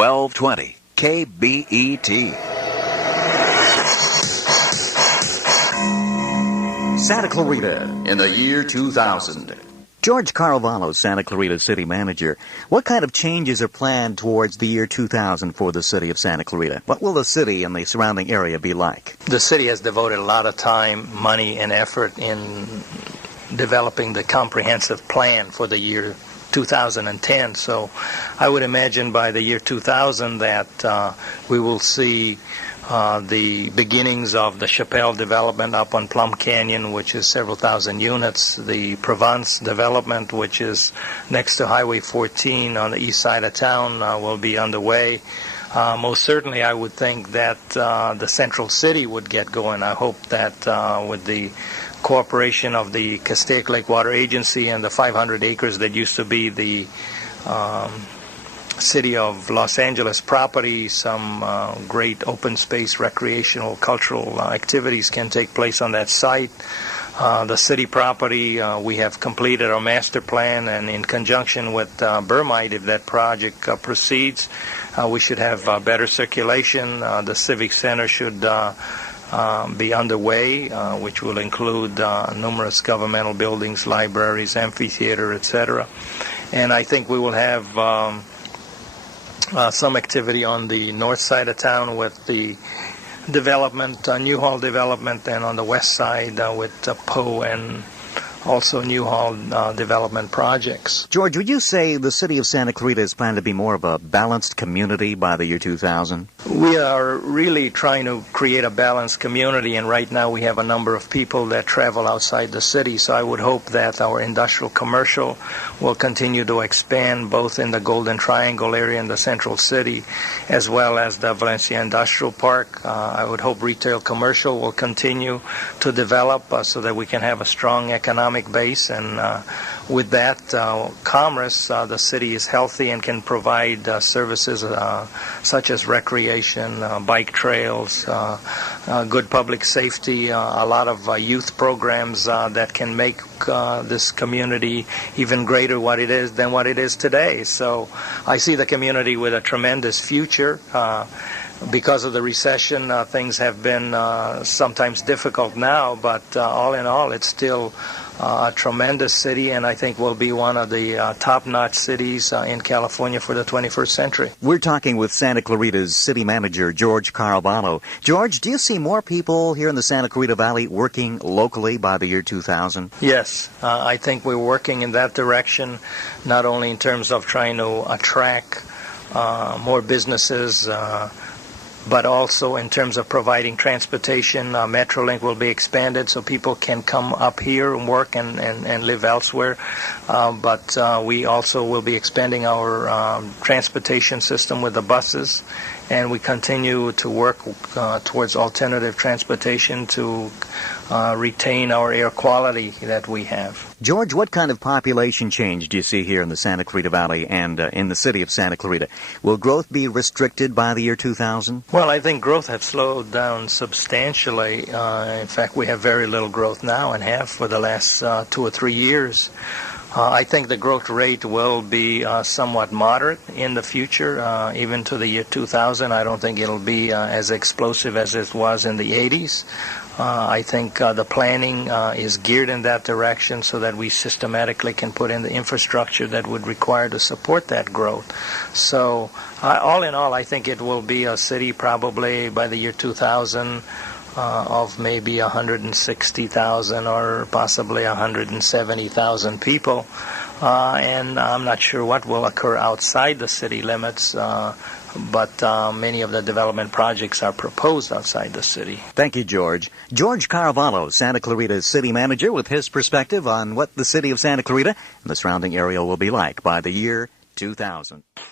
1220 KBET. Santa Clarita in the year 2000. George Caravalho, Santa Clarita City Manager. What kind of changes are planned towards the year 2000 for the city of Santa Clarita? What will the city and the surrounding area be like? The city has devoted a lot of time, money, and effort in developing the comprehensive plan for the year 2010. So I would imagine by the year 2000 that we will see the beginnings of the Chappelle development up on Plum Canyon, which is several thousand units. The Provence development, which is next to Highway 14 on the east side of town, will be underway. Most certainly, I would think that the central city would get going. I hope that with the cooperation of the Castaic Lake Water Agency and the 500 acres that used to be the City of Los Angeles property, some great open space recreational cultural activities can take place on that site. The city property, we have completed our master plan, and in conjunction with Burmite, if that project proceeds, we should have better circulation. The Civic Center should be underway, which will include numerous governmental buildings, libraries, amphitheater, etc. And I think we will have some activity on the north side of town with the development, New Hall development, and on the west side with Poe and also New Hall development projects. George, would you say the city of Santa Clarita is planned to be more of a balanced community by the year 2000? We are really trying to create a balanced community, and right now we have a number of people that travel outside the city, so I would hope that our industrial commercial will continue to expand both in the Golden Triangle area in the central city as well as the Valencia Industrial Park. I would hope retail commercial will continue to develop so that we can have a strong economic base, and with that commerce, the city is healthy and can provide services such as recreation, bike trails, good public safety, a lot of youth programs that can make this community even greater than what it is today. So I see the community with a tremendous future. Because of the recession, things have been sometimes difficult now, but all in all, it's still a tremendous city, and I think will be one of the top-notch cities in California for the 21st century. We're talking with Santa Clarita's city manager, George Caravalho. George, do you see more people here in the Santa Clarita Valley working locally by the year 2000? Yes, I think we're working in that direction, not only in terms of trying to attract more businesses, but also in terms of providing transportation. Metrolink will be expanded so people can come up here and work and live elsewhere. But we also will be expanding our transportation system with the buses, and we continue to work towards alternative transportation to retain our air quality that we have. George, what kind of population change do you see here in the Santa Clarita Valley and in the city of Santa Clarita? Will growth be restricted by the year 2000? Well, I think growth has slowed down substantially. In fact, we have very little growth now and have for the last 2 or 3 years. I think the growth rate will be somewhat moderate in the future, even to the year 2000. I don't think it'll be as explosive as it was in the 80s. I think the planning is geared in that direction so that we systematically can put in the infrastructure that would require to support that growth. So all in all, I think it will be a city probably by the year 2000 of maybe 160,000 or possibly 170,000 people. And I'm not sure what will occur outside the city limits, but many of the development projects are proposed outside the city. Thank you, George. George Caravalho, Santa Clarita's city manager, with his perspective on what the city of Santa Clarita and the surrounding area will be like by the year 2000.